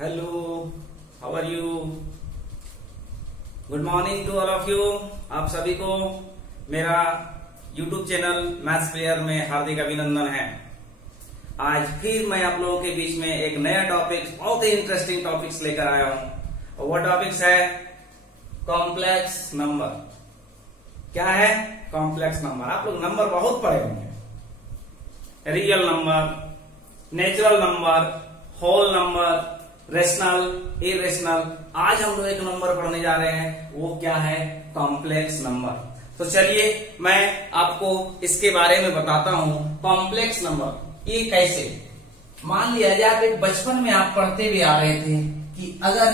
Hello, how are you? Good morning to all of you. आप सभी को मेरा यूट्यूब चैनल मैथ्स प्लेयर में हार्दिक अभिनंदन है। आज फिर मैं आप लोगों के बीच में एक नया टॉपिक, बहुत ही इंटरेस्टिंग टॉपिक्स लेकर आया हूं। और वो टॉपिक्स है कॉम्प्लेक्स नंबर। क्या है कॉम्प्लेक्स नंबर? आप लोग नंबर बहुत पढ़े होंगे, real number, natural number, whole number, rational, irrational. आज हम लोग एक नंबर पढ़ने जा रहे हैं, वो क्या है? Complex number. तो चलिए मैं आपको इसके बारे में बताता हूं। कॉम्प्लेक्स नंबर ये कैसे? मान लिया जाए कि बचपन में आप पढ़ते भी आ रहे थे कि अगर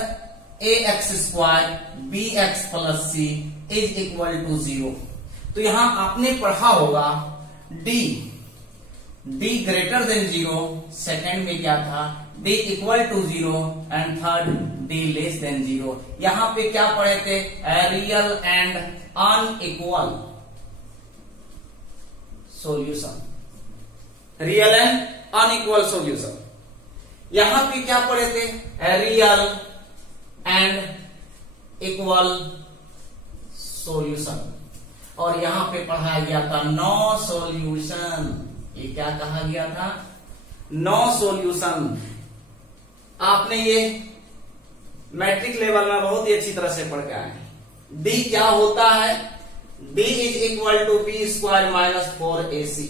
ax² bx + c = 0, तो यहां आपने पढ़ा होगा d greater than 0, सेकंड में क्या था? d = 0 and third d less than 0। यहां पे क्या पढ़े थे? Real and unequal solution, real and unequal solution. यहां पे क्या पढ़े थे? Real and equal solution. और यहां पे पढ़ाया गया था नो सॉल्यूशन। ये क्या कहा गया था? No solution. आपने ये मैट्रिक लेवल में बहुत ही अच्छी तरह से पढ़ के आए। d क्या होता है? d = b² - 4ac।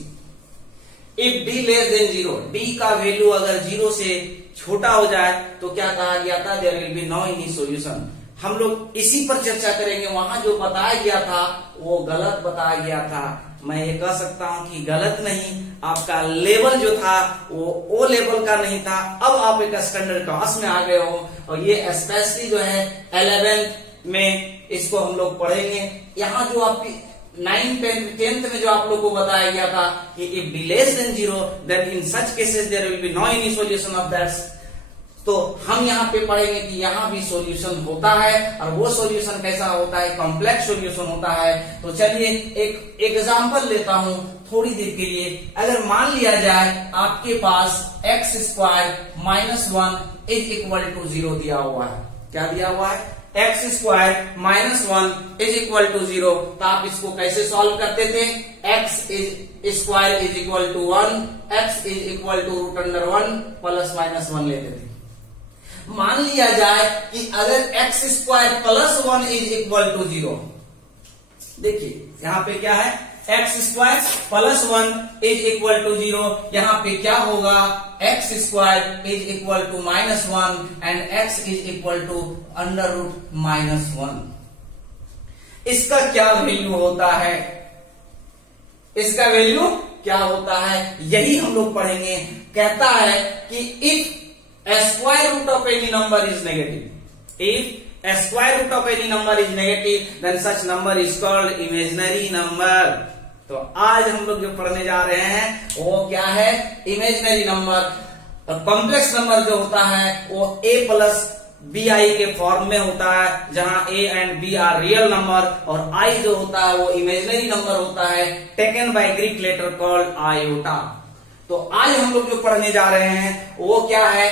If d less than 0, d का वैल्यू अगर 0 से छोटा हो जाए तो क्या कहा गया था? There will be no any solution. हम लोग इसी पर चर्चा करेंगे। वहां जो बताया गया था वो गलत बताया गया था। मैं ये कह सकता हूं कि गलत नहीं, आपका लेवल जो था वो ओ लेवल का नहीं था। अब आप एक स्टैंडर्ड क्लास में आ गए हो, और ये स्पेशली जो है 11th में इसको हम लोग पढ़ेंगे। यहाँ जो आपकी 9th 10th में जो आप लोग को बताया गया था कि if d less than 0 then in such cases there will be no any solution of that. तो हम यहाँ पे पढ़ेंगे कि यहाँ भी सॉल्यूशन होता है, और वो सॉल्यूशन कैसा होता है? कॉम्प्लेक्स सॉल्यूशन होता है। तो चलिए एक एग्जांपल लेता हूं थोड़ी देर के लिए। अगर मान लिया जाए आपके पास x² - 1 = 0 दिया हुआ है। क्या दिया हुआ है? x² - 1 = 0। तो आप इसको कैसे सॉल्व करते थे? x² = 1, x √1 ± 1 लेते थे। मान लिया जाए कि अगर x² + 1 = 0, देखिए यहां पे क्या है? x² + 1 = 0। यहां पे क्या होगा? x² = -1 and x = √-1। इसका क्या वैल्यू होता है? इसका वैल्यू क्या होता है? यही हम लोग पढ़ेंगे। कहता है कि if square root of any number is negative, if a square root of any number is negative, then such number is called imaginary number। तो आज हम लोग जो पढ़ने जा रहे हैं वो क्या है? Imaginary number. कॉम्प्लेक्स नंबर जो होता है वो a + bi के फॉर्म में होता है, जहां a and b are real number, और i जो होता है वो इमेजिनरी नंबर होता है, taken by Greek letter called iota. तो आज हम लोग जो पढ़ने जा रहे हैं वो क्या है?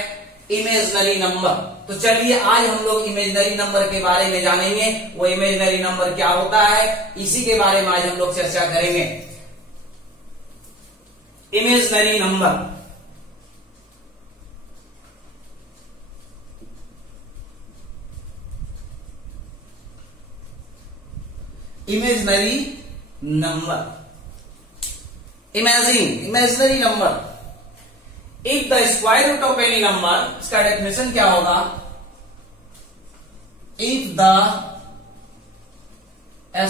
Imaginary number. तो चलिए आज हम लोग इमेजिनरी नंबर के बारे में जानेंगे। वो इमेजिनरी नंबर क्या होता है, इसी के बारे में आज हम लोग चर्चा करेंगे। Imaginary number, imaginary number, imaginary number. If the square root of any number, इसका डेफिनेशन क्या होगा? If the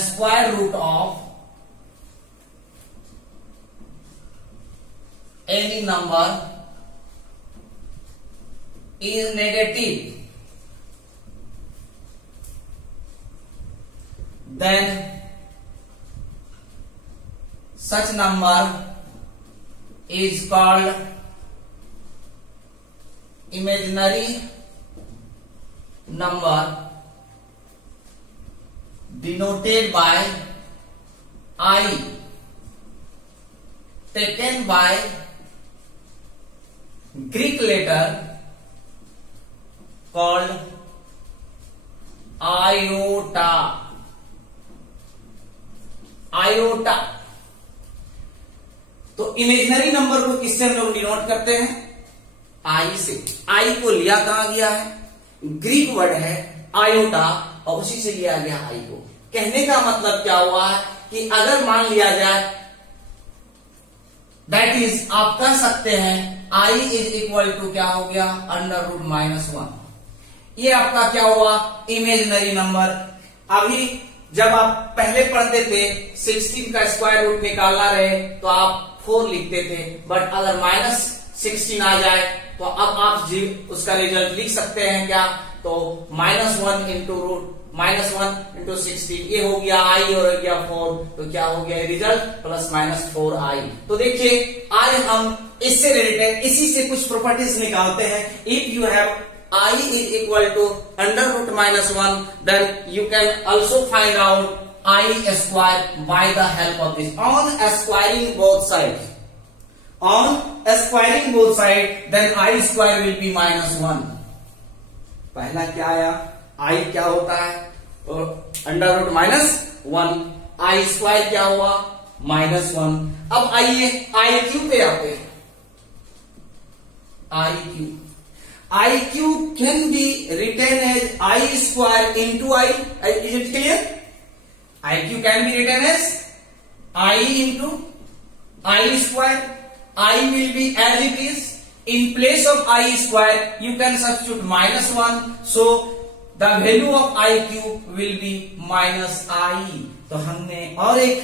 square root of any number is negative, then such number is called imaginary number, denoted by I, taken by Greek letter called iota. Iota तो imaginary number को किससे हम लोग denote करते हैं? आई से। आई को लिया कहां गया है? ग्रीक वर्ड है आयोटा और उसी से लिया गया आई को। कहने का मतलब क्या हुआ है कि अगर मान लिया जाए दैट इज आप कह सकते हैं आई इज इक्वल टू क्या हो गया? Under root -1। ये आपका क्या हुआ? Imaginary number. अभी जब आप पहले पढ़ते थे 16 का स्क्वायर रूट निकालना रहे तो आप 4 लिखते थे, बट अगर -16 आ जाए तो अब आप जी उसका रिजल्ट लिख सकते हैं क्या? तो -1 इंटू रूट -1 इंटू 16 ये हो गया आई और हो गया 4, तो क्या हो गया रिजल्ट? +-4i। तो देखिए आज हम इससे रिलेटेड इसी से कुछ प्रॉपर्टीज निकालते हैं। If you have I is equal to under root -1, then you can also find out I square by the help of this. On squaring both sides, then I square will be -1. पहला क्या आया? I क्या होता है? Under root -1। I square क्या हुआ? -1। अब आइए IQ पे आते हैं। IQ can be written as I square into I. Is it clear? IQ can be written as I into I square. I will be as it is. In place of I square, you can substitute -1. So the value of IQ will be -I. तो हमने और एक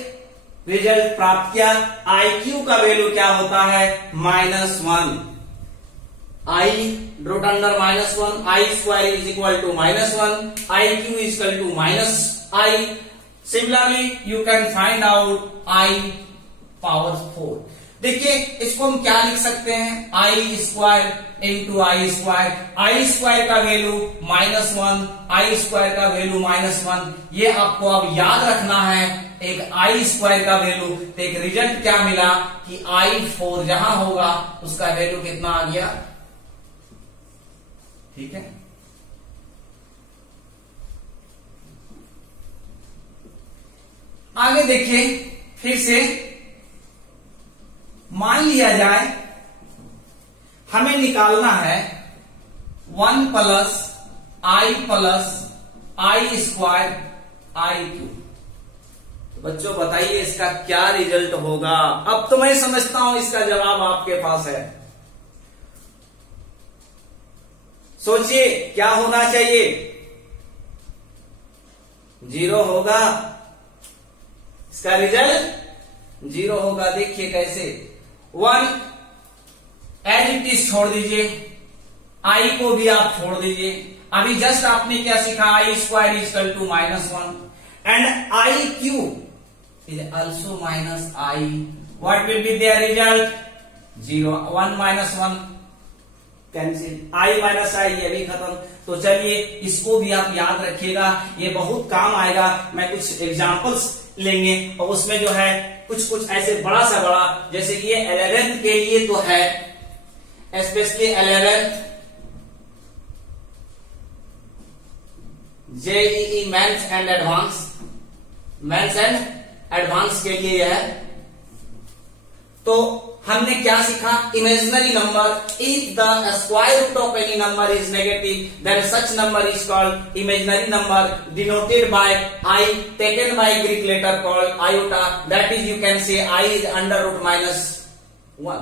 result प्राप्त किया। IQ का value क्या होता है? -1। I root under -1, I square is equal to -1, IQ is equal to -I. Similarly, you can find out I power 4. देखिए इसको हम क्या लिख सकते हैं? I square into I square. I square का वैल्यू -1, I स्क्वायर का वैल्यू -1। ये आपको अब याद रखना है। एक I स्क्वायर का वैल्यू, तो एक रिजल्ट क्या मिला कि I4 जहां होगा उसका वैल्यू कितना आ गया? ठीक है, आगे देखिए फिर से मान लिया जाए हमें निकालना है 1 + I + I स्क्वायर IQ। तो बच्चों बताइए इसका क्या रिजल्ट होगा? अब तो मैं समझता हूं इसका जवाब आपके पास है। सोचिए क्या होना चाहिए? 0 होगा। इसका रिजल्ट 0 होगा। देखिए कैसे? 1 एज इट इज छोड़ दीजिए, I को भी आप छोड़ दीजिए। अभी जस्ट आपने क्या सीखा? I square is equal to -1 and IQ is also -I। What will be their result? 0। 1 - 1 cancel, I - I ये भी खत्म। तो चलिए इसको भी आप याद रखिएगा, ये बहुत काम आएगा। मैं कुछ एग्जांपल्स लेंगे और उसमें जो है कुछ ऐसे बड़ा सा बड़ा, जैसे कि ये 11th के लिए तो है, specially 11th JEE mains and advance के लिए है। तो हमने क्या सीखा? Imaginary number, if the square root of any number is negative then such number is called imaginary number denoted by I taken by Greek letter called iota. That is you can say I is under root -1।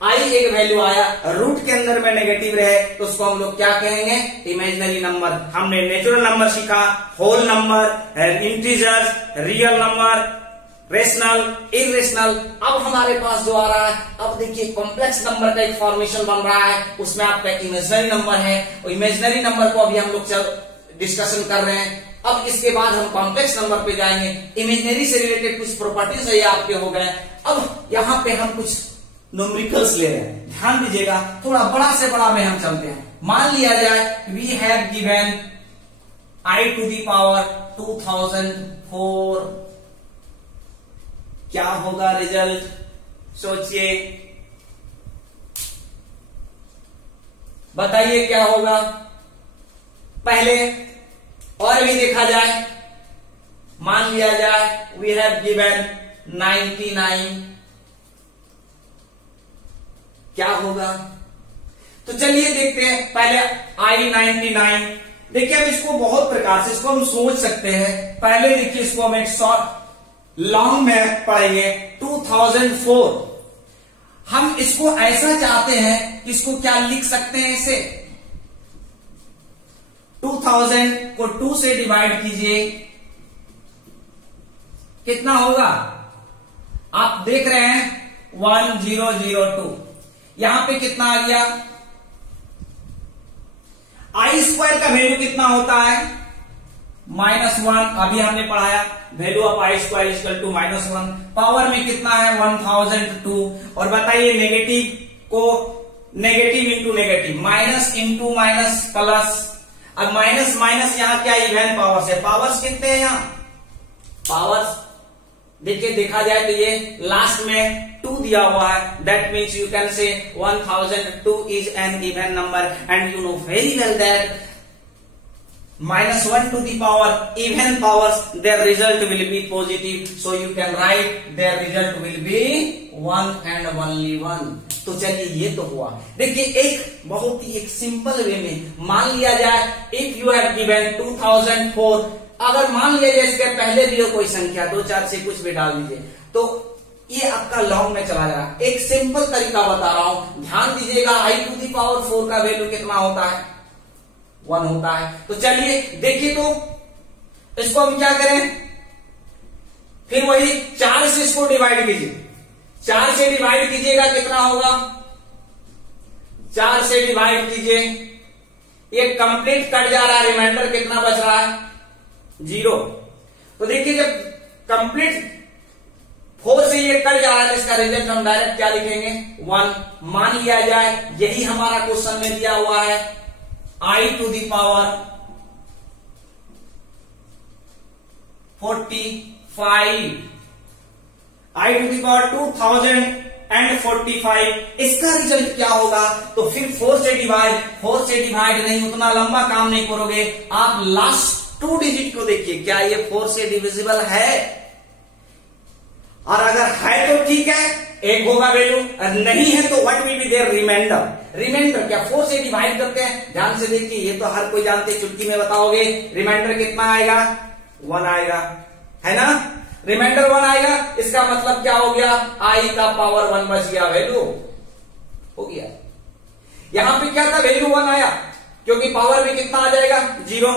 I एक value आया, root के अंदर में negative रहे तो उसको हम लोग क्या कहेंगे? Imaginary number. हमने नेचुरल नंबर सीखा, whole number, integers, real number, rational, irrational. अब हमारे पास जो आ रहा है, अब देखिए कॉम्प्लेक्स नंबर का एक फॉर्मेशन बन रहा है, उसमें आपका इमेजिनरी नंबर है और इमेजिनरी नंबर को अभी हम लोग डिस्कशन कर रहे हैं। अब इसके बाद हम कॉम्प्लेक्स नंबर पे जाएंगे। इमेजिनरी से रिलेटेड कुछ प्रॉपर्टीज है ये आपके हो गए। अब यहाँ पे हम कुछ न्यूमेरिकल्स ले रहे हैं, ध्यान दीजिएगा। थोड़ा बड़ा से बड़ा में हम चलते हैं। मान लिया जाए we have given I to the power 2004, क्या होगा रिजल्ट? सोचिए, बताइए क्या होगा? पहले और भी देखा जाए, मान लिया जाए वी हैव गिवन 99, क्या होगा? तो चलिए देखते हैं पहले I99। देखिए अब इसको बहुत प्रकार से इसको हम सोच सकते हैं। पहले देखिए इसको हम एक शॉर्ट लॉन्ग में पढ़ेंगे 2004। हम इसको ऐसा चाहते हैं कि इसको क्या लिख सकते हैं, इसे 2000 को 2 से डिवाइड कीजिए, कितना होगा? आप देख रहे हैं 1002। यहां पे कितना आ गया? आई स्क्वायर का वैल्यू कितना होता है? -1। अभी हमने पढ़ाया value of I square equal to -1। Power में कितना है? 1002। और बताइए नेगेटिव को negative into negative, minus into minus plus. अब माइनस माइनस यहां क्या इवन पावर्स है? पावर्स कितने हैं यहां? पावर्स देखिए देखा जाए तो ये लास्ट में 2 दिया हुआ है। दैट मीन्स यू कैन से 1002 is an even number and you know very well that -1 to the power even powers, their result will be positive, so you can write their result will be 1 and only 1। तो चलिए ये तो हुआ। देखिए एक बहुत ही एक सिंपल वे में मान लिया जाए इफ यू हैव गिवन 2004, अगर मान लिया जाए इसके पहले दिए कोई संख्या 2 4 से कुछ भी डाल दीजिए तो ये आपका लॉन्ग में चला जाएगा। एक सिंपल तरीका बता रहा हूं, ध्यान दीजिएगा। I⁴ का वैल्यू कितना होता है? 1 होता है। तो चलिए देखिए, तो इसको हम क्या करें, फिर वही 4 से इसको डिवाइड कीजिए। 4 से डिवाइड कीजिएगा कितना होगा? 4 से डिवाइड कीजिए, ये कंप्लीट कट जा रहा है, रिमाइंडर कितना बच रहा है? 0। तो देखिए जब कंप्लीट 4 से ये कट जा रहा है, इसका रिजल्ट हम डायरेक्ट क्या लिखेंगे? 1। मान लिया जाए यही हमारा क्वेश्चन में दिया हुआ है I⁴ 45, I⁴ 2045, इसका रिजल्ट क्या होगा? तो फिर 4 से डिवाइड नहीं, उतना लंबा काम नहीं करोगे आप। लास्ट 2 डिजिट को देखिए, क्या ये 4 से डिविजिबल है? और अगर है तो ठीक है, 1 होगा वैल्यू, और नहीं है तो what will be there? Reminder क्या 4 से डिवाइड करते हैं? ध्यान से देखिए, ये तो हर कोई जानते, चुटकी में बताओगे। रिमाइंडर कितना आएगा? 1 आएगा, है ना? रिमाइंडर 1 आएगा, इसका मतलब क्या हो गया? I का पावर 1 बच गया, वैल्यू हो गया। यहां पे क्या था? वैल्यू 1 आया, क्योंकि पावर में कितना आ जाएगा? 0।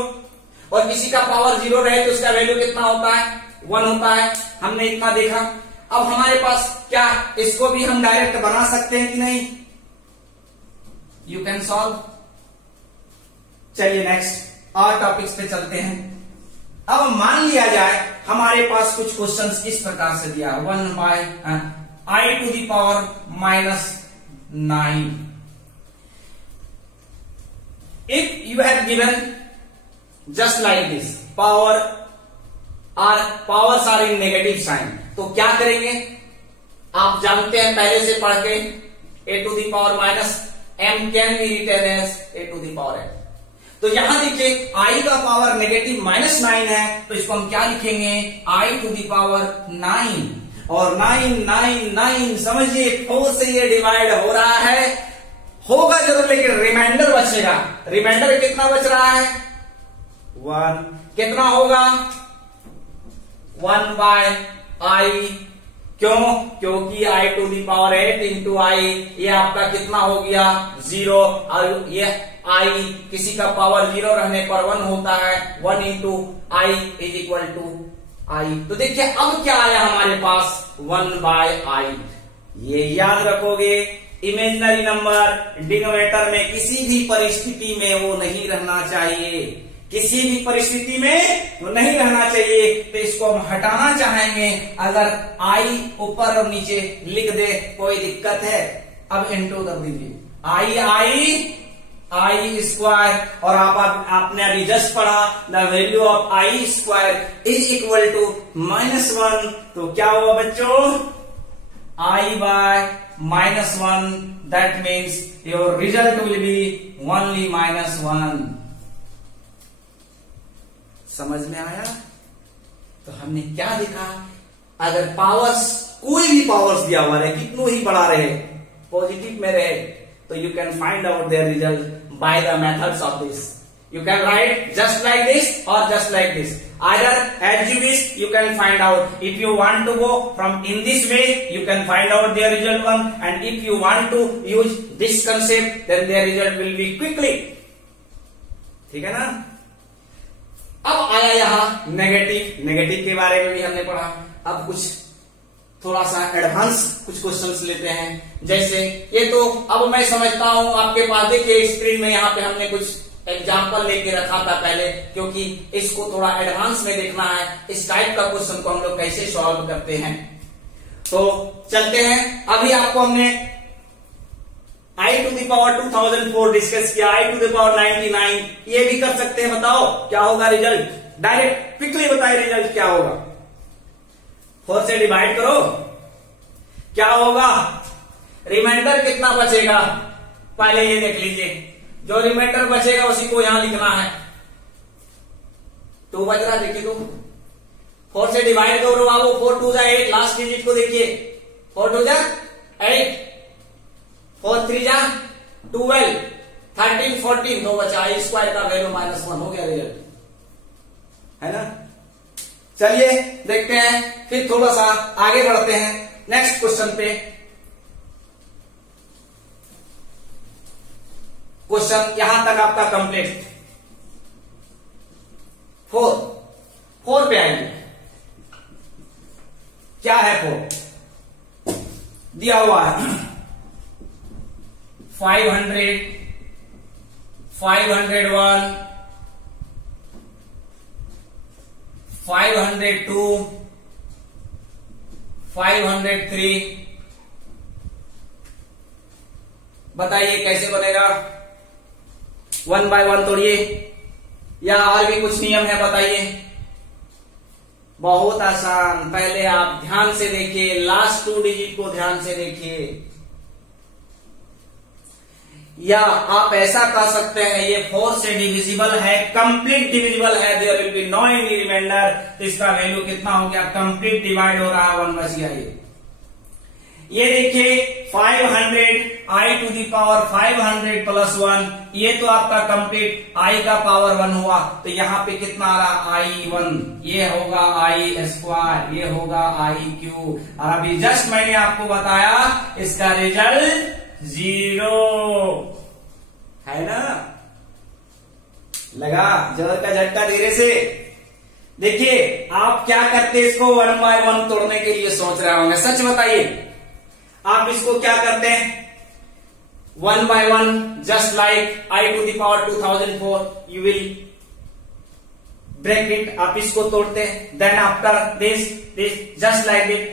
और किसी का पावर 0 रहे तो उसका वैल्यू कितना होता है? 1 होता है। हमने इतना देखा। अब हमारे पास क्या, इसको भी हम डायरेक्ट बना सकते हैं कि नहीं? You can solve. चलिए नेक्स्ट और टॉपिक्स पे चलते हैं। अब मान लिया जाए हमारे पास कुछ क्वेश्चंस इस प्रकार से दिया, 1/I⁴ -9। If you have given just like this powers are in negative sign, तो क्या करेंगे? आप जानते हैं पहले से पढ़ के, A⁻ -m can be written as A⁴n। तो यहां देखिए I का पावर नेगेटिव -9 है, तो इसको हम क्या लिखेंगे? I⁴9। और 9 समझिए 4 से ये डिवाइड हो रहा है, होगा जरूर, लेकिन रिमाइंडर बचेगा। रिमाइंडर कितना बच रहा है? 1। कितना होगा? 1/I। क्यों? क्योंकि I⁴ इंटू I, ये आपका कितना हो गया? 0। और ये I किसी का पावर 0 रहने पर 1 होता है। 1 into I is equal to I। तो देखिए अब क्या आया हमारे पास? 1/I। ये याद रखोगे, इमेजिनरी नंबर डिनोमिनेटर में किसी भी परिस्थिति में वो नहीं रहना चाहिए, किसी भी परिस्थिति में वो नहीं रहना चाहिए। तो इसको हम हटाना चाहेंगे, अगर I ऊपर और नीचे लिख दे कोई दिक्कत है? अब इंटू कर दीजिए, I² और आपने अभी जस्ट पढ़ा the value of I² is equal to -1। तो क्या हुआ बच्चों? I/-1, that means your result will be only -1। समझ में आया? तो हमने क्या देखा, अगर पावर्स, कोई भी पावर्स दिया हुआ रहे, कितनों ही बड़ा रहे, पॉजिटिव में रहे, तो you can find out there result by the methods of this. You can write just like this or just like this. Either as you wish, you can find out. If you want to go from in this way, you can find out their result one. And if you want to use this concept, then their result will be quickly. ठीक है ना? अब आया यहाँ negative. Negative के बारे में भी हमने पढ़ा. अब कुछ थोड़ा सा एडवांस कुछ क्वेश्चंस लेते हैं. जैसे ये तो अब मैं समझता हूं आपके पास देखिए स्क्रीन में यहाँ पे हमने कुछ एग्जाम्पल लेके रखा था पहले, क्योंकि इसको थोड़ा एडवांस में देखना है, इस टाइप का क्वेश्चन को हम लोग कैसे सॉल्व करते हैं. तो चलते हैं. अभी आपको हमने i to the power 2004 discuss किया, i to the power 99, ये भी कर सकते हैं. बताओ क्या होगा रिजल्ट, डायरेक्ट क्विकली बताइए रिजल्ट क्या होगा. 4 से डिवाइड करो, क्या होगा, रिमाइंडर कितना बचेगा, पहले ये देख लीजिए. जो रिमाइंडर बचेगा उसी को यहां लिखना है. 2 बच रहा, देखिए तो 4 से डिवाइड करो बाबू. 4 2 जा 8, लास्ट डिजिट को देखिए. 4 2 जा 8, 4 3 जा 12, 13 14, 2 बचा. आई स्क्वायर का वैल्यू -1 हो गया रिजल्ट, है ना. चलिए देखते हैं, फिर थोड़ा सा आगे बढ़ते हैं नेक्स्ट क्वेश्चन पे. क्वेश्चन यहां तक आपका कंप्लीट. 4 पे आएंगे. क्या है 4? दिया हुआ है 500, 501, 502, 503. बताइए कैसे बनेगा. 1 बाय 1 तोड़िए, या और भी कुछ नियम है बताइए. बहुत आसान. पहले आप ध्यान से देखिए, लास्ट 2 डिजिट को ध्यान से देखिए. या आप ऐसा कर सकते हैं, ये 4 से डिविजिबल है, कंप्लीट डिविजिबल है, there will be no any reminder. तो इसका वैल्यू कितना हो गया, कंप्लीट डिवाइड हो रहा है, 1 बच गया. ये देखिए 500 i to the power 500 plus 1, ये तो आपका कंप्लीट i का पावर 1 हुआ. तो यहाँ पे कितना आ रहा, i1, ये होगा i स्क्वायर, ये होगा i क्यूब. और अभी जस्ट मैंने आपको बताया इसका रिजल्ट 0 है ना. लगा जोर का झटका धीरे से. देखिए आप क्या करते, इसको 1 बाय 1 तोड़ने के लिए सोच रहे होंगे. सच बताइए, आप इसको क्या करते हैं, 1 by 1, just like i to the power 2004, you will break it. आप इसको तोड़ते हैं. Then after this just like it,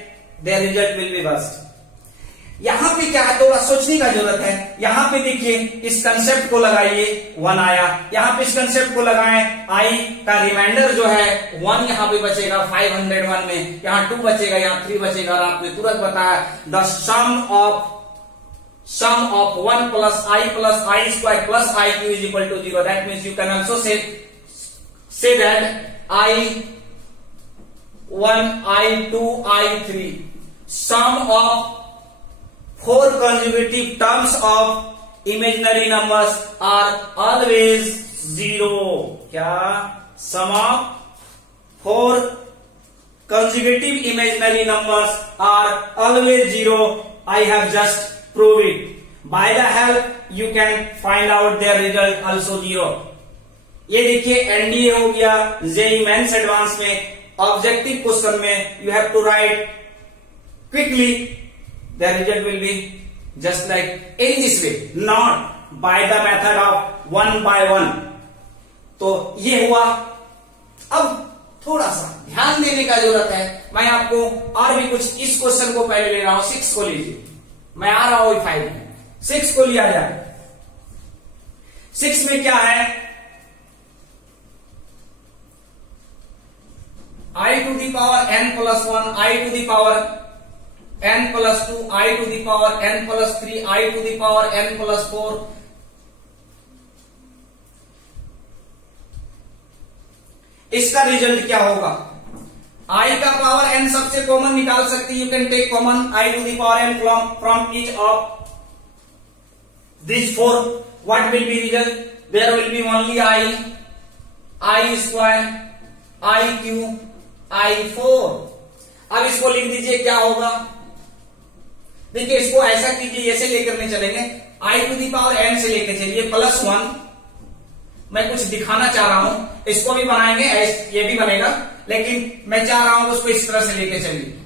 their result will be burst. यहां पे क्या है, थोड़ा सोचने का जरूरत है. यहां पे देखिए इस कंसेप्ट को लगाइए, 1 आया. यहां पे इस कंसेप्ट को लगाएं, i का रिमाइंडर जो है 1 यहां पे बचेगा 501 में, यहां 2 बचेगा, यहां 3 बचेगा. और आपने तुरंत बताया the sum of 1 plus i square plus i cube is equal to 0. That means you can also say that i1, i2, i3, sum of 4 consecutive terms of imaginary numbers are always 0. क्या, sum of 4 consecutive imaginary numbers are always 0. I have just proved it. By the help you can find out their result also 0. ये देखिए NDA हो गया, JEE mains advance में objective question में you have to write quickly. The result will be just like in this way, not by the method of 1 by 1. तो ये हुआ. अब थोड़ा सा ध्यान देने का जरूरत है. मैं आपको और भी कुछ, इस क्वेश्चन को पहले ले रहा हूं. 6 को लीजिए, मैं आ रहा हूं 5 में. 6 को लिया जाए. 6 में क्या है, i to the power n plus 1, i to the power n plus 2, i to the power n plus 3, i to the power n plus 4. इसका रिजल्ट क्या होगा? I का पावर n सबसे कॉमन निकाल सकती, you can take common I to the power n from each of these four. What will be result? There will be only I square, I cube, I4. अब इसको लिख दीजिए, क्या होगा? देखिए इसको ऐसा कीजिए, ऐसे लेकर नहीं चलेंगे, I to the power n से लेकर चलिए +1. मैं कुछ दिखाना चाह रहा हूं, इसको भी बनाएंगे, ये भी बनेगा, लेकिन मैं चाह रहा हूं उसको इस तरह से लेके चलिए.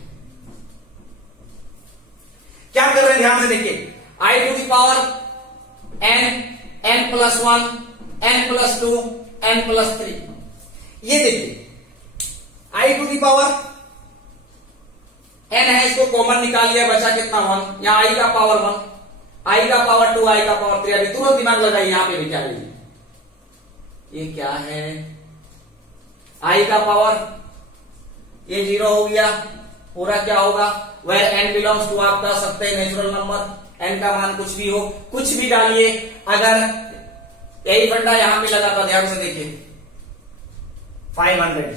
क्या कर रहे हैं ध्यान से देखिए, I to the power n, n+1, n+2, n+3. ये देखिए I to the power n है, इसको कॉमन निकाल लिया, बचा कितना 1. यहां I का पावर 1, I का पावर 2, I का पावर 3. अभी तुरंत दिमाग लगाइए, यहां पे भी क्या लीजिए, ये क्या है? I का पावर, ये 0 हो गया, पूरा क्या होगा? where n belongs to, आप कह सकते हैं नेचुरल नंबर, n का मान कुछ भी हो, कुछ भी डालिए. अगर यही फंडा यहां पे लगा था, ध्यान से देखिए 500,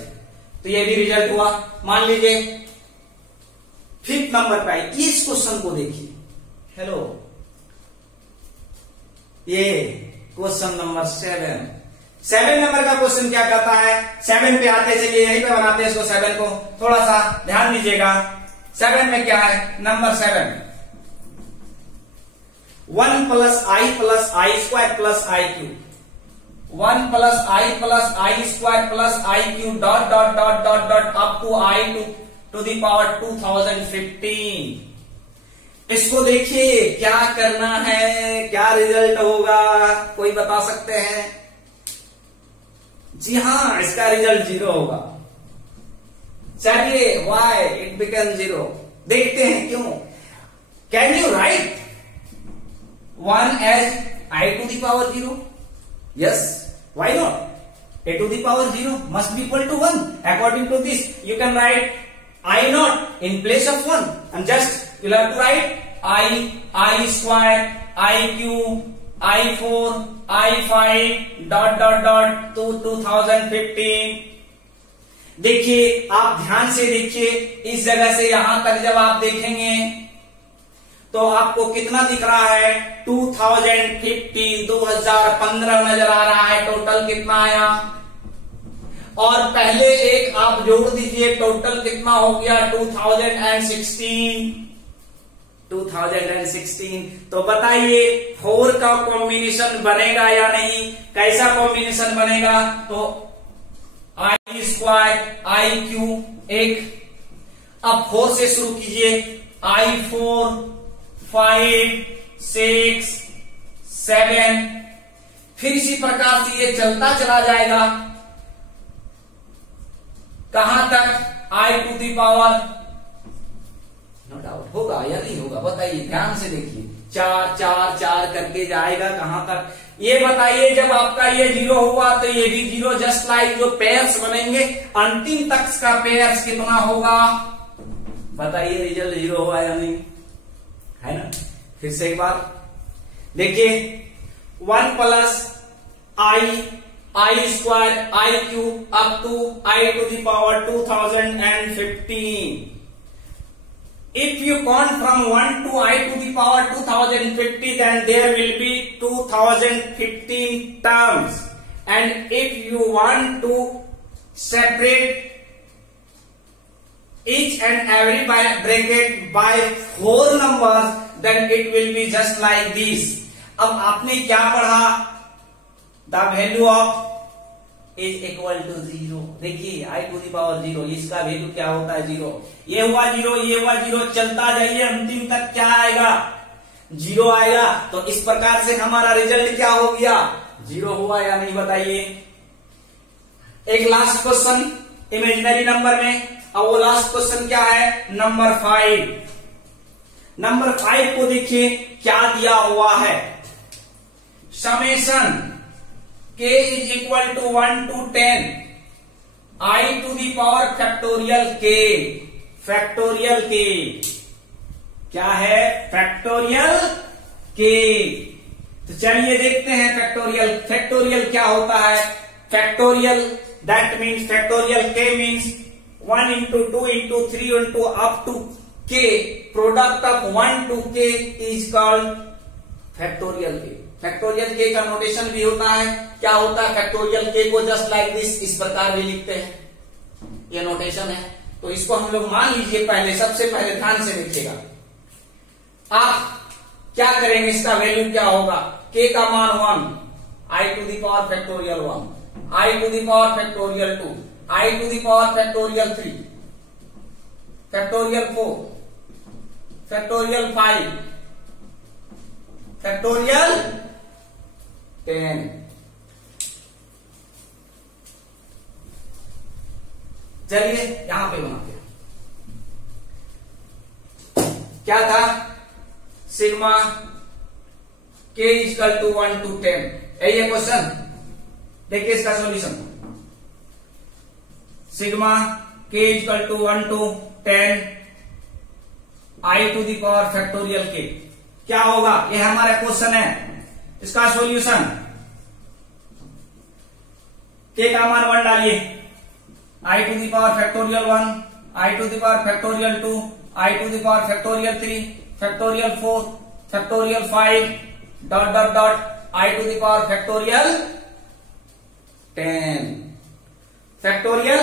तो ये भी रिजल्ट हुआ. मान लीजिए 5th नंबर पे आए, इस क्वेश्चन को देखिए. हेलो, ये क्वेश्चन नंबर 7 नंबर का क्वेश्चन क्या कहता है? 7 पे आते चलिए, यहीं पे बनाते हैं इसको. 7 को थोड़ा सा ध्यान दीजिएगा. 7 में क्या है? Number 7, 1 + I + I² + I³ 1 + I + I² + I³ ... up to I to the power 2015. इसको देखिए क्या करना है, क्या रिजल्ट होगा, कोई बता सकते हैं? जी हां, इसका रिजल्ट 0 होगा. चलिए, why it became 0? देखते हैं क्यों. Can you right 1 as I to the power 0? Yes, why not? A to the power 0 must be equal to 1. According to this, you can write I0 in place of 1, and just you'll have to write I square, I³, I4, I5 ... to 2015. देखिए, आप ध्यान से देखिए, इस जगह से यहां तक जब आप देखेंगे तो आपको कितना दिख रहा है? 2050, 2015 नजर आ रहा है. टोटल कितना आया? और पहले एक आप जोड़ दीजिए, टोटल कितना हो गया? 2016. तो बताइए 4 का कॉम्बिनेशन बनेगा या नहीं? कैसा कॉम्बिनेशन बनेगा? तो I² I³ एक, अब 4 से शुरू कीजिए, I4 5 6 7, फिर इसी प्रकार से ये चलता चला जाएगा. कहां तक? I to the power, no doubt होगा या नहीं होगा? बताइए, ध्यान से देखिए. 4 4 4 करके जाएगा कहां तक? ये बताइए, जब आपका ये 0 हुआ तो ये भी 0, जस्ट लाइक जो पेयर्स बनेंगे, अंतिम तक का पेयर्स कितना होगा? बताइए, रिजल्ट 0 हुआ या नहीं? है ना? फिर से एक बार देखिए, 1 + I² I³ up to I to the power 2015. If you count from 1 to I to the power 2050, then there will be 2015 terms. And if you want to separate each and every bracket by 4 numbers, then it will be just like this. अब आपने क्या पढ़ा? The value of is equal to 0. देखिए, I to the power 0, इसका value क्या होता है? 0. ये हुआ 0, ये हुआ 0, चलता जाइए, अंतिम तक क्या आएगा? 0 आएगा. तो इस प्रकार से हमारा रिजल्ट क्या हो गया? 0 हुआ या नहीं? बताइए. एक लास्ट क्वेश्चन इमेजिनरी नंबर में. अब वो लास्ट क्वेश्चन क्या है? नंबर 5. नंबर 5 को देखिए क्या दिया हुआ है. Summation k is equal to 1 to 10 I to the power factorial k. Factorial k क्या है? Factorial k. तो चलिए देखते हैं फैक्टोरियल. फैक्टोरियल क्या होता है? Factorial that means factorial k means 1 into 2 into 3 into up to k, product of 1 to k is called factorial k। Factorial k का नोटेशन भी होता है, क्या होता है? फैक्टोरियल k को जस्ट लाइक दिस इस प्रकार भी लिखते हैं, ये नोटेशन है। तो इसको हम लोग मान लीजिए, पहले सबसे पहले ध्यान से देखिएगा, आप क्या करेंगे, इसका वैल्यू क्या होगा? k का मान 1, i to the power factorial 1, i to the power factorial 2, i to the power factorial 3, factorial 4, factorial 5, factorial 10। चलिए यहां पे बनाते हैं, क्या था? Sigma k equal to 1 to 10, यही है क्वेश्चन। देखिए इसका solution, sigma k equal to 1 to 10 i to the power factorial k, क्या होगा? ये हमारा क्वेश्चन है। इसका सॉल्यूशन, k का मान 1 डालिए, i to the power factorial 1, i to the power factorial 2, i to the power factorial 3, factorial 4, factorial 5 dot dot dot i to the power factorial 10, factorial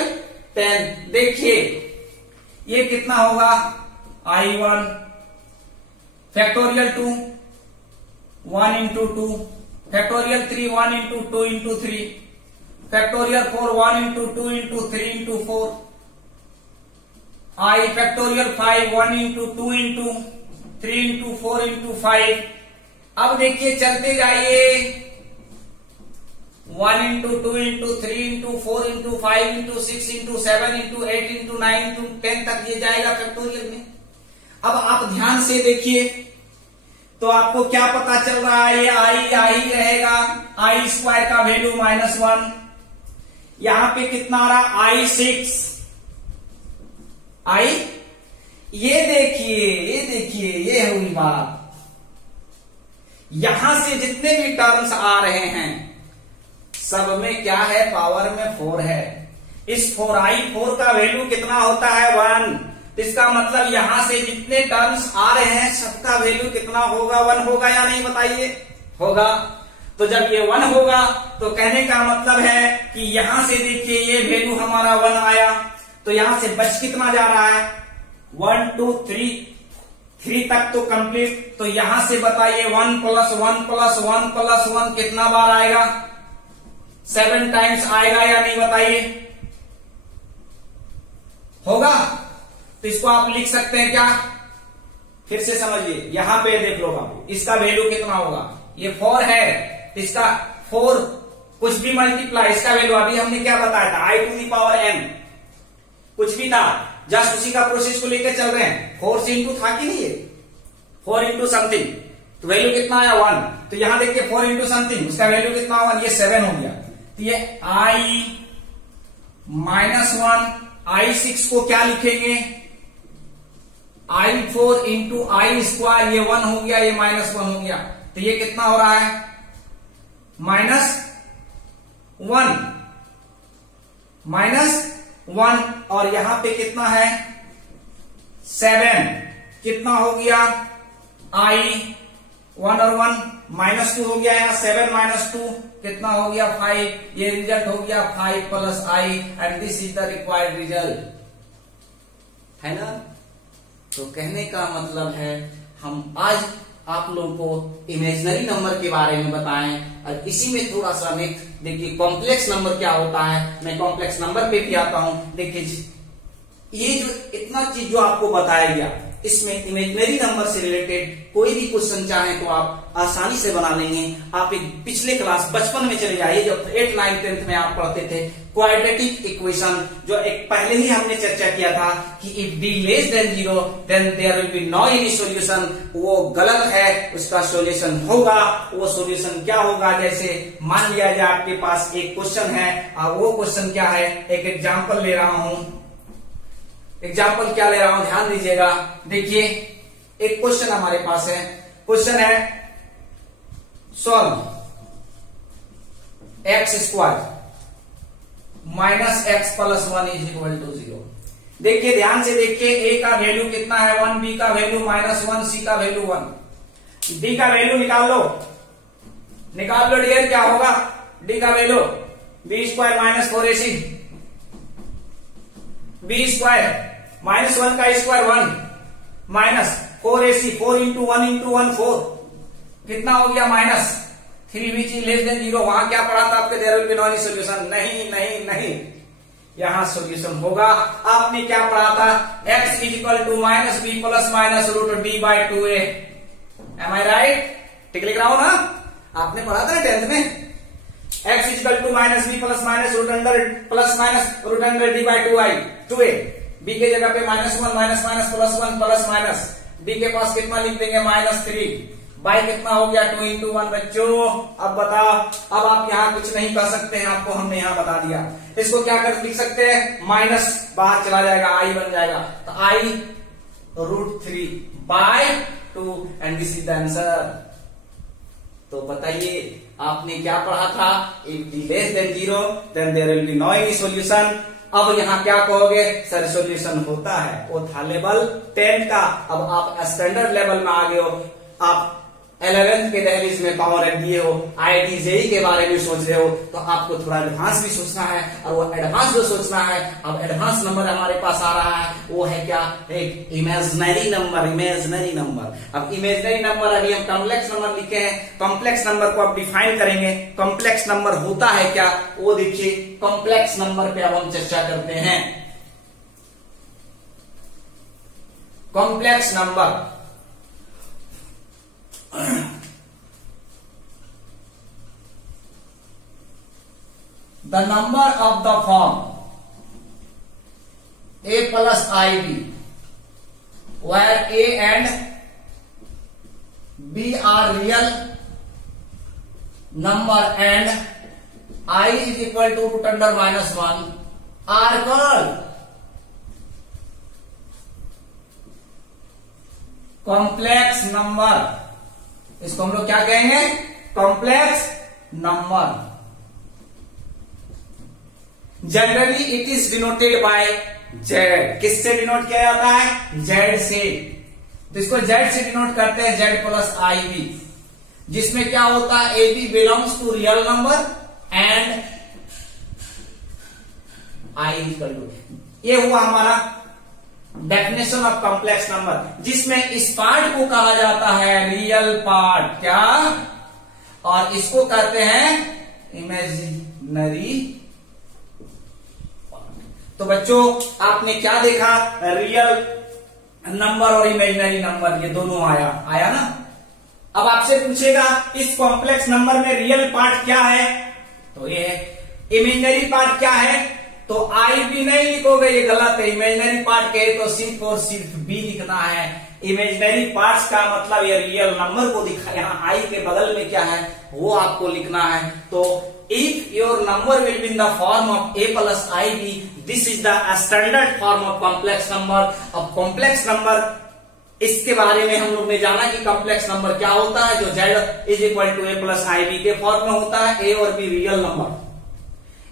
10। देखिए ये कितना होगा? i1 factorial 2 1 into 2, factorial 3 1 into 2 into 3, factorial 4 1 into 2 into 3 into 4, i factorial 5 1 into 2 into 3 into 4 into 5। अब देखिए चलते जाइए, 1 into 2 into 3 into 4 into 5 into 6 into 7 into 8 into 9 into 10 तक ये जाएगा फैक्टोरियल में। अब आप ध्यान से देखिए तो आपको क्या पता चल रहा है? ये आई रहेगा, आई स्क्वायर का वैल्यू -1, यहां पे कितना आ रहा? i6, आई, ये देखिए ये हुई बात। यहां से जितने भी टर्म्स आ रहे हैं सब में क्या है? पावर में 4 है। इस 4i4 का वैल्यू कितना होता है? 1। इसका मतलब यहां से जितने टर्म्स आ रहे हैं सबका वैल्यू कितना होगा? 1 होगा या नहीं? बताइए, होगा। तो जब ये 1 होगा तो कहने का मतलब है कि यहां से देखिए ये वैल्यू हमारा 1 आया, तो यहां से बच कितना जा रहा है? 1 2 3 तक तो कंप्लीट। तो यहां से बताइए 1 + 1 + 1 + 1 कितना बार आएगा? 7 टाइम्स आएगा या नहीं? बताइए, होगा। तो इसको आप लिख सकते हैं क्या? फिर से समझिए, यहां पे देख लो बाबू, इसका वैल्यू कितना होगा? ये 4 है, इसका 4 कुछ भी मल्टीप्लाई, इसका वैल्यू अभी हमने क्या बताया था? i to the power n कुछ भी था, जस्ट उसी का प्रोसेस को लेकर चल रहे हैं। 4 से इंटू था कि नहीं? ये 4 इंटू समथिंग, तो वैल्यू कितना आया? 1। तो यहां देखिए 4 इंटू समथिंग, उसका वैल्यू कितना हुआ? ये 7 हो गया। तो ये i -1, i6 को क्या लिखेंगे? i4 इंटू आई स्क्वायर, ये 1 हो गया, ये -1 हो गया। तो ये कितना हो रहा है? -1 और यहां पे कितना है? 7। कितना हो गया? i 1 और 1 -2 हो गया, यहाँ 7 - 2 कितना हो गया? 5। ये रिजल्ट हो गया 5 + i and this is the required result, है ना? तो कहने का मतलब है हम आज आप लोगों को इमेजिनरी नंबर के बारे में बताएं और इसी में थोड़ा सा नेक्स्ट देखिए कॉम्प्लेक्स नंबर क्या होता है। मैं कॉम्प्लेक्स नंबर पे भी आता हूं। देखिए ये जो इतना चीज जो आपको बताया गया, इसमें इमेजिनरी नंबर से रिलेटेड कोई भी क्वेश्चन चाहें तो आप आसानी से बना लेंगे। आप एक पिछले क्लास बचपन में चले जाइए, जब 8th 9th 10th में आप पढ़ते थे क्वाड्रेटिक इक्वेशन, जो एक पहले ही हमने चर्चा किया था कि if d less than 0 then there will be no any solution. वो गलत है, उसका सॉल्यूशन होगा। वो सॉल्यूशन क्या होगा? जैसे मान लिया जाए आपके पास एक क्वेश्चन है और वो क्वेश्चन क्या है? एक एग्जाम्पल ले रहा हूं। एग्जाम्पल क्या ले रहा हूं, ध्यान दीजिएगा। देखिए एक क्वेश्चन हमारे पास है, क्वेश्चन है solve x² minus x plus 1 is equal to 0। देखिए ध्यान से देखिए, ए का वैल्यू कितना है 1, बी का वैल्यू -1, सी का वैल्यू 1, डी का वैल्यू निकाल लो डियर, क्या होगा डी का value B square minus 4ac, B square -1 का square 1 minus 4ac, 4 into 1 into 1 4, कितना हो गया -3 विच इज लेस देन 0। वहां क्या पढ़ा था आपके, there will be no any solution, नहीं, यहां सॉल्यूशन होगा। आपने क्या पढ़ा था, x is equal to minus B plus minus root D by 2a, am I right? ठीक लिख रहा हूं ना, आपने पढ़ा था 10th में, x is equal to minus B plus minus root under D by 2a, b के जगह पे -1 minus minus plus 1 plus minus, d के पास कितना लिख देंगे -3, बाई कितना हो गया 2 इंटू 1। बच्चों अब बताओ, अब आप यहाँ कुछ नहीं कर सकते हैं, आपको हमने यहाँ बता दिया। इसको क्या कर लिख सकते हैं, माइनस बाहर चला जाएगा, आई बन जाएगा, तो i√3 by 2 and this is the answer. तो बताइए आपने क्या पढ़ा था, if D less than 0 then there will be no any solution. अब यहाँ क्या कहोगे, सर सॉल्यूशन होता है, वो था लेवल 10 का, अब आप स्टैंडर्ड लेवल में आ गए हो, आप 11th के दहलीज में पावर रख दिए हो, IIT JEE के बारे में सोच रहे हो, तो आपको थोड़ा एडवांस भी सोचना है, और वो एडवांस जो सोचना है, अब एडवांस नंबर हमारे पास आ रहा है, वो है क्या, एक इमेजिनरी नंबर। अब इमेजिनरी नंबर अभी हम कॉम्प्लेक्स नंबर लिखे हैं, कॉम्प्लेक्स नंबर को अब डिफाइन करेंगे, कॉम्प्लेक्स नंबर होता है क्या, वो देखिए, कॉम्प्लेक्स नंबर पे अब हम चर्चा करते हैं। Complex number, the number of the form a plus ib where a and b are real number and I is equal to root under -1 are called complex number. इसको हम लोग क्या कहेंगे, complex number. Generally it is denoted by Z. किससे denote किया जाता है, Z से। तो इसको जेड से डिनोट करते हैं, जेड प्लस आई बी, जिसमें क्या होता है, A B belongs to real number and I equal to. ये हुआ हमारा डेफिनेशन ऑफ कॉम्प्लेक्स नंबर, जिसमें इस पार्ट को कहा जाता है रियल पार्ट, क्या, और इसको कहते हैं इमेजिनरी पार्ट। तो बच्चों आपने क्या देखा, रियल नंबर और इमेजिनरी नंबर ये दोनों आया ना। अब आपसे पूछेगा इस कॉम्प्लेक्स नंबर में रियल पार्ट क्या है, तो ये है। इमेजिनरी पार्ट क्या है, तो आई बी नहीं लिखोगे, ये गलत है। इमेजिनरी पार्ट कहे तो सिर्फ और सिर्फ बी लिखना है। इमेजिनरी पार्ट्स का मतलब ये रियल नंबर को दिखा, यहाँ आई के बगल में क्या है वो आपको लिखना है। तो if your number will be in the form of A plus I B, this is the standard form of complex number. अब कॉम्प्लेक्स नंबर, इसके बारे में हम लोग ने जाना कि कॉम्प्लेक्स नंबर क्या होता है, जो Z is equal to A plus I B के फॉर्म में होता है। ए और बी रियल नंबर,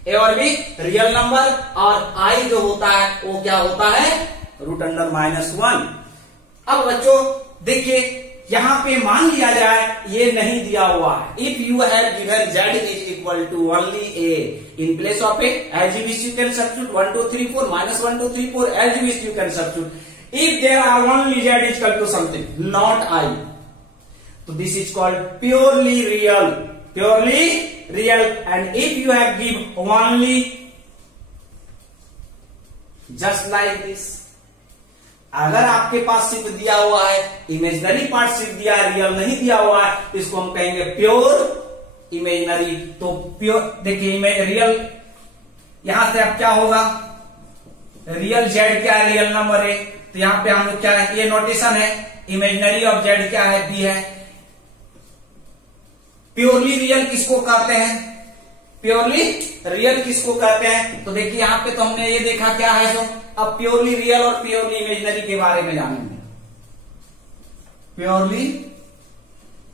ए और बी रियल नंबर, और आई जो होता है वो क्या होता है, रूट अंडर -1। अब बच्चों देखिए यहां पे मान लिया जाए ये नहीं दिया हुआ है। If you have given z is equal to only a, in place of a as you wish you can substitute 1 2 3 4 -1 2 3 4 as you wish you can substitute. If there are only z is equal to something not i, तो this is called purely real, and if you have give only just like this, अगर आपके पास सिर्फ दिया हुआ है imaginary part, सिर्फ दिया है, रियल नहीं दिया हुआ है, इसको हम कहेंगे प्योर इमेजिनरी। तो प्योर देखिए रियल, यहां से अब क्या होगा, रियल जेड क्या है, रियल नंबर है, तो यहां पे हम लोग क्या है, ये नोटेशन है। इमेजिनरी ऑफ जेड क्या है, बी है। प्योरली रियल किसको कहते हैं, प्योरली रियल किसको कहते हैं, तो देखिए यहां पे तो हमने ये देखा क्या है। तो अब प्योरली रियल और प्योरली इमेजिनरी के बारे में जानेंगे। Purely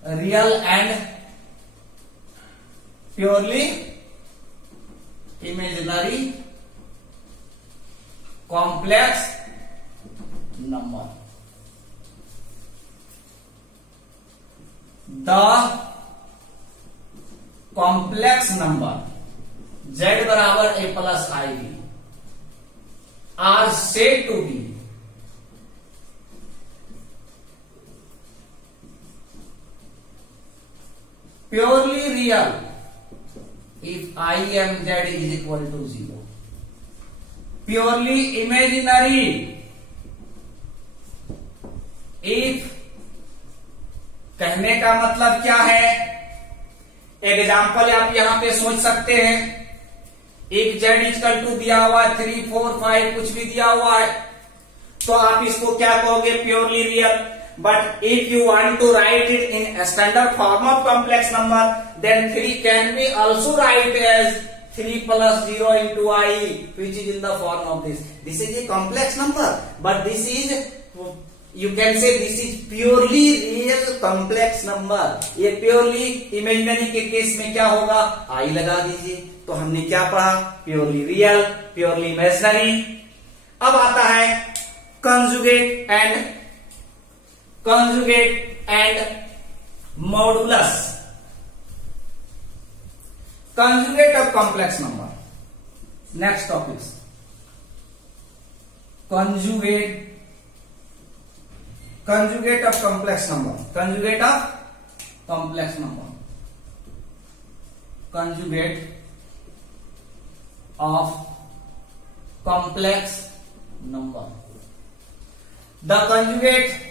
real and purely imaginary complex number. The complex number z बराबर a plus ib are said to be purely real if I m z is equal to 0. Purely imaginary if, कहने का मतलब क्या है? एग्जाम्पल आप यहां पे सोच सकते हैं, एक z इक्वल टू दिया हुआ है 3, 4, 5 कुछ भी दिया हुआ है, तो आप इसको क्या कहोगे? Purely real. But if you want to write it in a standard form of complex number, then 3 can be also write as 3 plus 0 into I, which is in the form of this. This is a complex number, but this is, you can say this is purely real complex number. ये purely imaginary के case में क्या होगा? I लगा दीजिए. तो हमने क्या पढ़ा? Purely real, purely imaginary. अब आता है conjugate and modulus. Conjugate of complex number. Next topics. Conjugate of complex number. Conjugate of complex number. Conjugate of complex number. The conjugate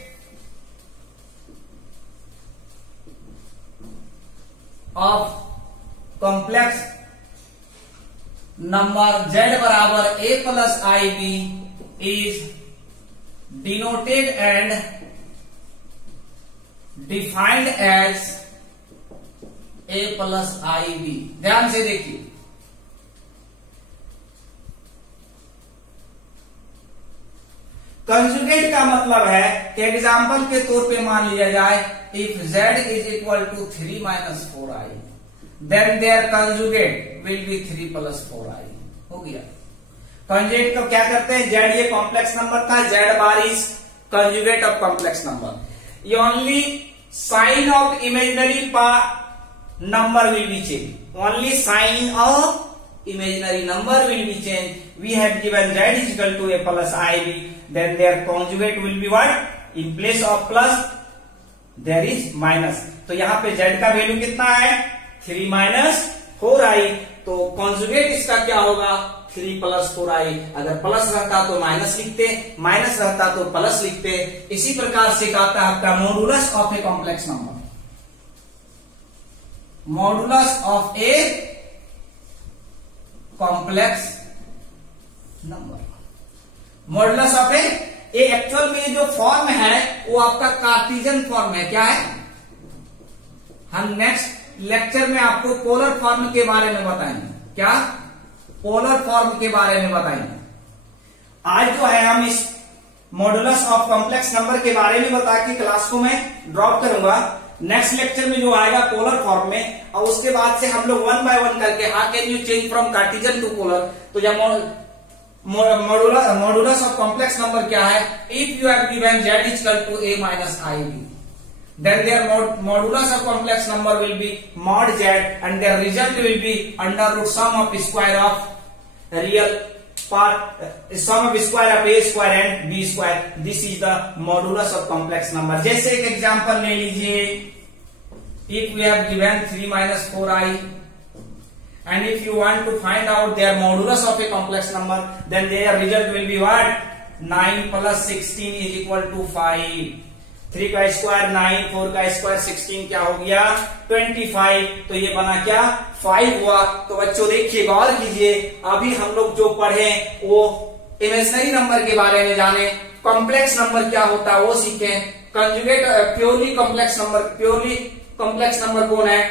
of complex number z बराबर a plus ib is denoted and defined as a plus ib. ध्यान से देखिए, conjugate का मतलब है कि example के तौर पे मान लिया जाए, if z is equal to 3 minus 4i, then their conjugate will be 3 plus 4i. हो गया. कंजुगेट को क्या करते हैं? z ये कॉम्प्लेक्स नंबर था, z bar is conjugate of complex number. ये only sign of imaginary number will be change. Only sign of imaginary number will be changed. We have given z is equal to a plus ib, then their conjugate will be what? In place of plus there is minus. तो यहाँ पे z का value कितना है? 3 minus 4i. तो conjugate इसका क्या होगा? 3 प्लस 4i. अगर प्लस रहता तो माइनस लिखते, माइनस रहता तो प्लस लिखते. इसी प्रकार से कहता है आपका modulus of a complex number. Modulus of a complex number. Modulus of A actual में जो फॉर्म है वो आपका कार्टेशियन फॉर्म है. क्या है? हम नेक्स्ट लेक्चर में आपको पोलर फॉर्म के बारे में बताएंगे. क्या? पोलर फॉर्म के बारे में बताएंगे. आज जो है हम इस मॉडुलस ऑफ कॉम्प्लेक्स नंबर के बारे में बता के क्लास को मैं ड्रॉप करूंगा. नेक्स्ट लेक्चर में जो आएगा पोलर फॉर्म में, और उसके बाद से हम लोग 1 बाय 1 करके how can you change from Cartesian to polar. तो जब मॉडुलस ऑफ कॉम्प्लेक्स नंबर क्या है? If you have given z equal to a minus ib, then their modulus of complex number will be mod z, and their result will be under root sum of square of real part, sum of square of a square and b square. This is the modulus of complex number. जैसे एक example ले लीजिए, if we have given 3 minus 4i, and if you want to find out their modulus of a complex number, then their result will be what? 9 plus 16 is equal to 5. 3 का square 9, 4 का square 16, क्या हो गया? 25. तो ये बना क्या? 5 हुआ. तो बच्चों देखिए, गौर कीजिए, अभी हम लोग जो पढ़े वो इमेजिनरी नंबर के बारे में जाने, कॉम्प्लेक्स नंबर क्या होता है वो सीखे. कंजुगेट प्योरली कॉम्प्लेक्स नंबर कौन है?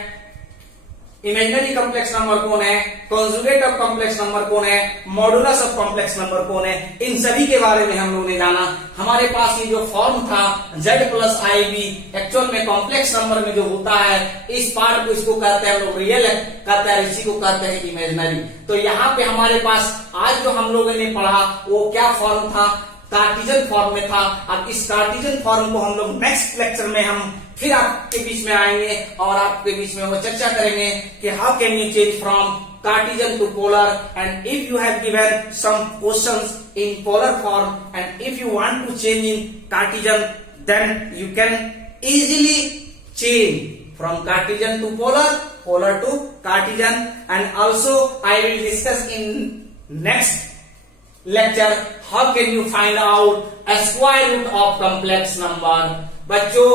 इमेजिनरी कॉम्प्लेक्स नंबर कौन है, कॉन्जुगेट ऑफ कॉम्प्लेक्स नंबर कौन है, मॉडुलस ऑफ कॉम्प्लेक्स नंबर कौन है, इन सभी के बारे में हम लोगों ने जाना। हमारे पास ये जो फॉर्म था Z+IB, एक्चुअल में कॉम्प्लेक्स नंबर में जो होता है इस पार्ट को इसको कहते हैं हम लोग रियल कहते हैं, इसी को कहते हैं इमेजिनरी। तो यहाँ पे हमारे पास आज जो हम लोगों ने पढ़ा वो क्या फॉर्म था, कार्टिजन फॉर्म में था। अब इस कार्टिजन फॉर्म को हम लोग नेक्स्ट लेक्चर में हम फिर आपके बीच में आएंगे और आपके बीच में वो चर्चा करेंगे कि how can you change from Cartesian to polar, and if you have given some questions in polar form and if you want to change in Cartesian then you can easily change from Cartesian to polar, polar to Cartesian. And also I will discuss in next lecture how can you find out square root of complex number। बच्चों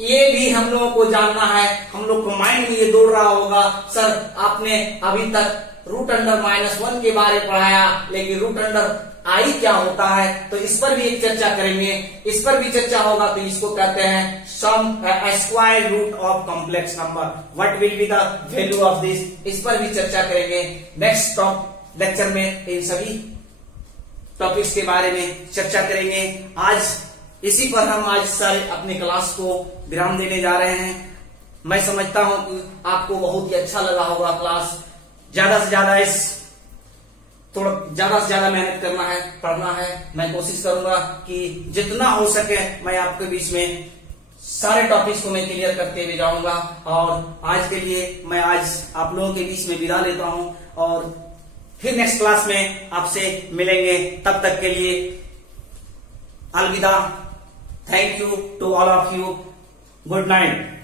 ये भी हम लोगों को जानना है, हम लोग को माइंड में ये दौड़ रहा होगा सर आपने अभी तक रूट अंडर -1 के बारे पढ़ाया लेकिन रूट अंडर आई क्या होता है, तो इस पर भी एक चर्चा करेंगे। इस पर भी चर्चा होगा तो इसको कहते हैं सम square root of complex number, what will be the value of this, इस पर भी चर्चा करेंगे नेक्स्ट लेक्चर में। इन सभी टॉपिक्स के बारे में चर्चा करेंगे। आज इसी पर हम आज सारे अपने क्लास को विराम देने जा रहे हैं। मैं समझता हूं कि आपको बहुत ही अच्छा लगा होगा क्लास। ज्यादा से ज्यादा ज्यादा से ज्यादा मेहनत करना है, पढ़ना है। मैं कोशिश करूंगा कि जितना हो सके मैं आपके बीच में सारे टॉपिक्स को मैं क्लियर करते हुए जाऊंगा। और आज के लिए मैं आज आप लोगों के बीच में विदा लेता हूं और फिर नेक्स्ट क्लास में आपसे मिलेंगे। तब तक के लिए अलविदा। Thank you to all of you. Good night.